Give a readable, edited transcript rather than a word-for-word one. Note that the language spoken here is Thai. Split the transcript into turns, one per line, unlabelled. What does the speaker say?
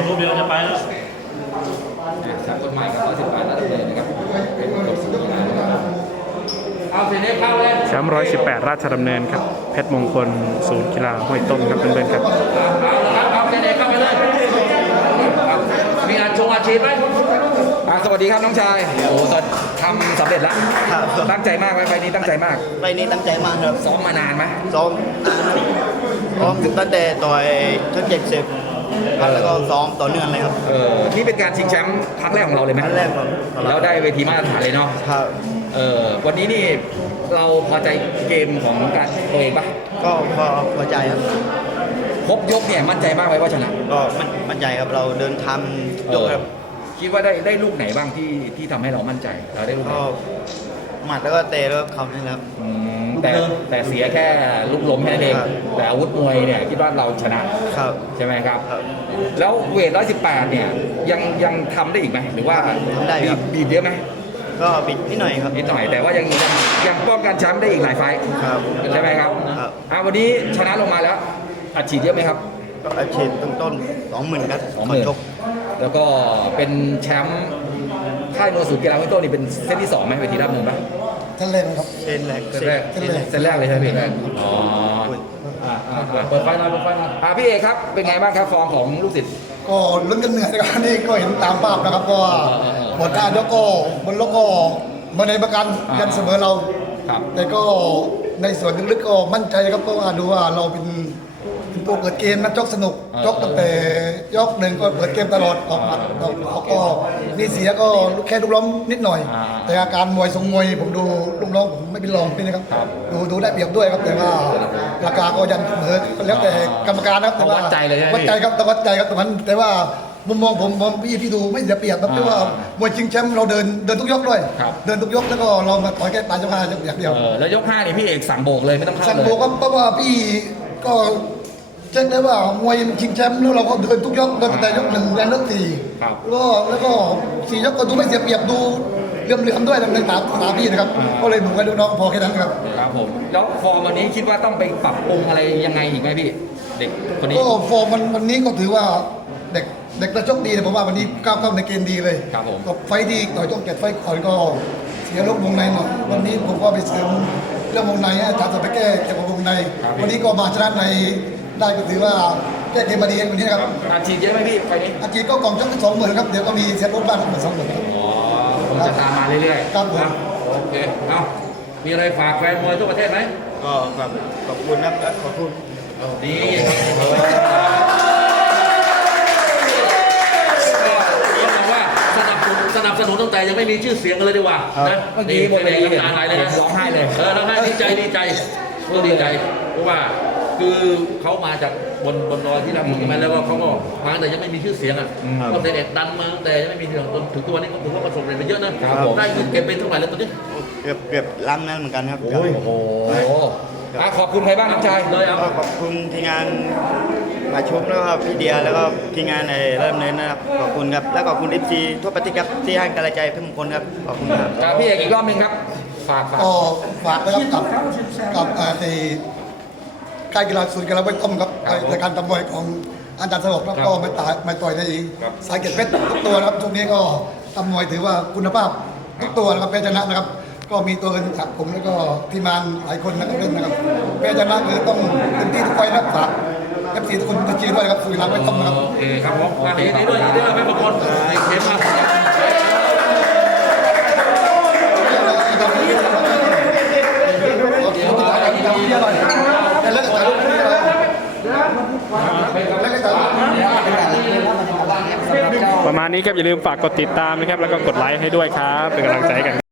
รูปเดียวจะไปแล้ว
สามคนใหม่กับ118ระดับเลยนะครับเป็นคนสุดยอดเอาเสร็จเข้าเลย
แชมป์118ราชดำเนินครับเพชรมงคลศูนย์กีฬาห้วยต้มครับเพื่อนๆครับ
เอาเสร็จเข้าไปเลยมีอาชีพไหมสวัสดีครับน้องชายโอ้ตอนทำสำเร็จแล้วตั้งใจมากไหมไฟนี้ตั้งใจมาก
ไปนี้ตั้งใจมากครับ
ซ้อมมานานไหม
ซ้อมนานครับซ้อมตั้งแต่ต่อยชุด70แล้วก็ซ้อมต่อเนื่องเลยครับ
นี่เป็นการชิงแชมป์ครั้งแรกของเราเลยไหม
ครั้งแรกครับ
แล้วได้เวทีมาตรฐานเลยเนาะ
ครับ
วันนี้นี่เราพอใจเกมของการตัวเองปะ
ก็พอใจครับ
ครบยกเนี่ยมั่นใจมากไหมว่าชนะ
ก็มั่นใจครับเราเดินทำยกครับ
คิดว่าได้ลูกไหนบ้างที่ทำให้เรามั่นใจเราได้ลูกไหน
ก็หมัดแล้วก็เตะแล้วก็เข่านี่ครับ
แต่เสียแค่ลูกล้มแค่นั้นเอง
ครับ
แต่อาวุธมวยเนี่ยคิดว่าเราชนะครับ ใช่ไหมครับ
ครับ
แล้วเวท118เนี่ยยังทำได้อีกไหมหรือว่า
ทำได้ครับ
บีบเยอะไหม
ก็บิดนิดหน่อยครับ
นิดหน่อยแต่ว่ายังป้องกันแชมป์ได้อีกหลายไฟต์
ครับ
ใช่ไหมครับ
ครับ
วันนี้ชนะลงมาแล้วอัดฉีดเยอะไหมครับ
ก็อาชีพต้นๆ20,000ครับก่อนชก
แล้วก็เป็นแชมป์ค่ายมวยศูนย์กีฬาห้วยโต้นี่เป็นเซตที่2ไหมเวทีรับมือปะ
ท่านเล่นครับ
เส้นแรก
เซตแรกเซตแรกเลยใช่ไหมพี่อ๋อเปิดไฟหน่อยพี่เอกครับเป็นไงบ้างครับฟอร์มของลูกศิษย์
ก็ลุ้นกันเหนื่อยนะครับนี่ก็เห็นตามภาพนะครับว่าบทการยกก็บนลกก็มาในประกันยันเสมอเรา
ครับ
แต่ก็ในส่วนลึกๆก็มั่นใจครับเพราะว่าดูว่าเราเป็นตัวเปิดเกมนะจกสนุกจกตั้งแต่ยกหนึ่งก็เปิดเกมตลอดออกหมัดเขาก็นี่เสียก็แค่ลูกล้มนิดหน่อย แต่อาการมวยทรงมวยผมดูลูกน้องผมไม่เป็นรองนี่นะครับดูได้เปรียบด้วยครับแต่ว่าราคาก็ยันเสมอแล้วแต่กรรมการนะครับแต่ว่า
วัดใจเลยใช่ไหม
วัดใจครับแต่วัดใจครับตรงนั้นแต่ว่ามุมมองผมพี่ดูไม่เสียเปรียบครับเพราะว่ามวยชิงแชมป์เราเดินทุกยกด้วย เดินทุกยกแล้วก็เรามาต่อยแค่ปลายยกห้าอย่างเดียว
แล้วยก5นี่พี่เอกสั่งโบกเลยไม่ต้องเข้า
สั่ง
เลย
โบกครับเพราะว่าพี่ก็เช็คได้ว่ามวยชิงแชมป์แล้วเราก็เดินทุกยกเดินตั้งแต่ยก1ยันยก4แล้วก็4ยกก็ดูไม่เสียเปรียบดูเหลื่อมๆด้วยในตาพี่นะครับก็เลยบุกให้ลูกน้องพอแค่นั้นครับ
ครับผมแล้วฟอร์มวันนี้คิดว่าต้องไปปรับปรุงอะไรยังไงอีกไหมพี่เด็กคนนี้
ก็ฟอร์มวันนี้ก็ถือว่าเด็กกระชกดีนะผมว่าวันนี้ก้าวเข้าในเกณฑ์ดีเลย
ครับผม
ก็ไฟดีต่อยต้องเก็บไฟก่อนก็เสียลูกวงในหน่อยวันนี้ผมก็ไปเสริมเรื่องวงในให้อาจารย์จะไปแก้เกี่ยวกับวงใน วันนี้ก็มาชนะในได้ก็ถือว่าแก้เกมมาดีวันนี้นะครับ
อาชีพเยอะไหมพี่ไฟนี้
อาจีก็กล่องชกที่20,000ครับเดี๋ยวก็มีเซตรถบ้านทั้งหมด20,000ครับ
อ๋อผมจะตามมาเรื่อยๆ
ครับผม
นะโอเคเอามีอะไรฝากแฟนมวยทั่วประเทศไหม
ก็ขอบคุณครับขอบคุณ
ดีครับก็บอกว่าสนับสนุนตั้งแต่ยังไม่มีชื่อเสียงกันเลยดีกว่านะเมื่อกี้บนเวทีเห็นอะไรเลยนะ ร้องไห้เลย
ร้องไห้ดีใจเพราะว่าคือเขามาจากบนดอยที่เราอยู่ใช่ไหมแล้วก็เขาก็มาแต่ยังไม่มีชื่อเสียงอ่ะก็เด็กดันมาแต่ยังไม่มีชื่อเสียงจนถึงตัวนี้ก็ถือว่าประสบความสำเร็จไปเยอะนะได้เงินเก็บไปเท่าไหร่แล้วตอนนี้
เกือบล้านนั่นเหมือนกันครับ
โอ้โหขอบคุณใครบ้างน้องชาย
เลยเอา
ก็ขอบคุณทีมงานมาชุบแล้วก็พี่เดียแล้วก็ทีมงานในเริ่มเน้นนะครับขอบคุณครับแล้วก็ขอบคุณFCทั่วประเทศครับที่ให้กำลังใจเพื่อนมงคลครับขอบคุณครับ
พี่เอกอีกรอบหนึงครับฝาก
ก็ฝากนะครับกับในค่ายกีฬาศูนย์กีฬาไว้ต้มครับในการทำมวยของอาจารย์สงบแล้วก็ไม่ต่อยในสายเก็ดเพชรทุกตัวนะครับช่วงนี้ก็ทำมวยถือว่าคุณภาพทุกตัวนะครับแพ้ชนะนะครับ ก็มีตัวเงินจากผมแล้วก็ทีมงานหลายคนนะครับเล่นนะครับแพ้ชนะคือต้องเต็มที่ทุกไฟนะครับฝากFC ทุกคนเชียร์ด้วยครับศูนย์กีฬาไว้ต้มนะครับ
โอเคครับผมมาเห็นนี้ด้วยแม่บางคนเห็นมา
ประมาณนี้ครับอย่าลืมฝากกดติดตามนะครับแล้วก็กดไลค์ให้ด้วยครับเป็นกำลังใจกัน